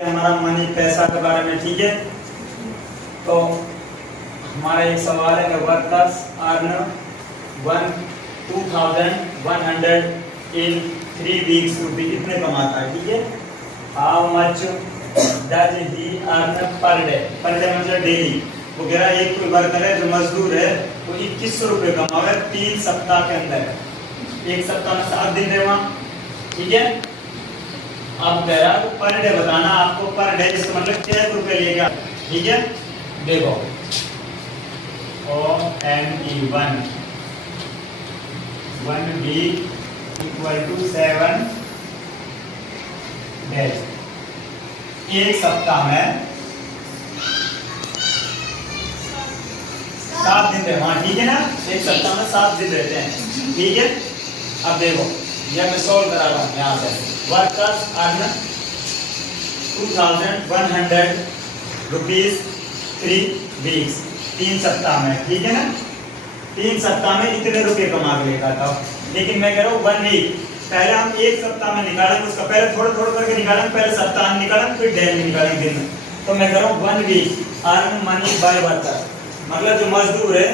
हमारा मनी पैसा के बारे में, ठीक है। तो हमारा एक सवाल है, वर्कर्स अर्न 2100 इन 3 वीक्स रुपये कितने कमाता है, ठीक है। How much does he earn per day, per day मतलब डेली। वो कह रहा है एक कोई वर्कर है जो मजदूर है वो 2100 रुपये कमावे 3 सप्ताह के अंदर। एक सप्ताह में 7 दिन रहेगा, ठीक है। अब कह रहा है पर डे बताना आपको, पर डे इसका मतलब कितने रुपए लेगा, ठीक है। देखो ONE 1 week equal to 7 days. एक सप्ताह में 7 दिन रहते हैं, ठीक है ना। एक सप्ताह में 7 दिन रहते हैं, ठीक है। अब देखो यह मैं सॉल्व करा रहा हूँ यहाँ से। वर्कर्स अर्न 2100 रुपीज 3 वीक्स, 3 सप्ताह में, ठीक है ना। 3 सप्ताह में इतने रुपए कमा के लेगा था। लेकिन मैं कह रहा हूँ 1 वीक, पहले हम एक सप्ताह में निकालेंगे, उसका पहले थोड़ा थोड़ा करके निकालेंगे, पहले सप्ताह में निकालेंगे फिर डे में निकालेंगे, दिन में। तो मैं कह रहा हूँ 1 week earn money by worker, मतलब जो मजदूर है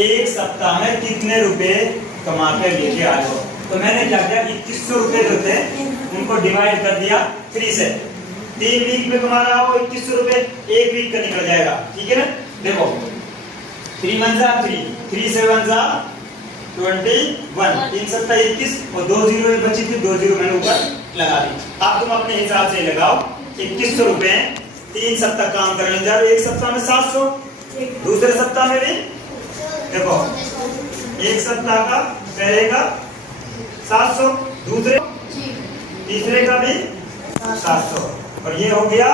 एक सप्ताह में कितने रुपए कमा के लेके आए हो। तो मैंने क्या किया, 2100 रुपए जो थे उनको डिवाइड कर दिया 3 से। 3 वीक में कमा रहा हो 2100 रुपए, एक वीक का निकल जाएगा, ठीक है ना। देखो 3 1 जा 3, 3 7 जा 21, 3 7 21 और 2 जीरो बची थी, 2 जीरो मैंने ऊपर लगा दी। अब तुम अपने हिसाब से लगाओ, 2100 रुपए 3 सप्ताह काम करने जा रहे हो, एक सप्ताह में 700, दूसरे सप्ताह में भी देखो एक सप्ताह का पहले का 700, दूसरे तीसरे का भी 700, और ये हो गया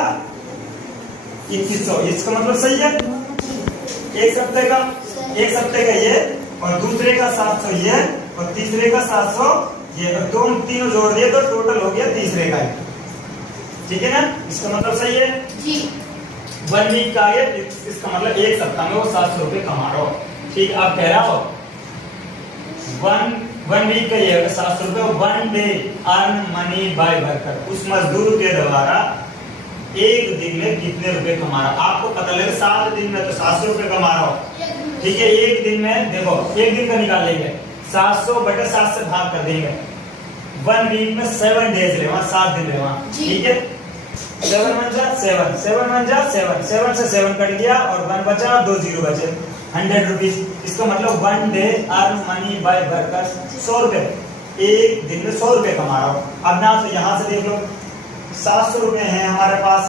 2100। इसका मतलब सही है, एक सप्ताह का ये और दूसरे का 700 ये और तीसरे का 700 ये, और दोनों तीनों जोड़ दिए तो टोटल हो गया तीसरे का, ठीक है ना। इसका मतलब सही है जी। 1 वीक का ये, इसका मतलब एक सप्ताह में वो 700 रुपए कमा रहा हो, ठीक। आप कह रहा हो 1 वीक का ये 700 रुपए, 1 day earn money by worker, उस मजदूर के द्वारा एक दिन में कितने रुपए कमा रहा। आपको पता लगे 7 दिन में तो 700 रुपए कमा रहा हो, ठीक है। एक दिन में देखो एक दिन का निकाल लेंगे, 700/7 से भाग कर देंगे। 1 वीक में 7 डेज रहे, 7 दिन रहे, ठीक है। 7 1 जा 7, 7 1 जा 7, 7 से 7 कट गया और 1 बचा, 2 जीरो बचे, 100 रुपीज। इसका मतलब 1 day earn money by worker 100 रुपए, एक दिन में 100 रुपए कमा रहा हूं। अब ना तो यहाँ से देख लो 700 रुपए हैं हमारे पास।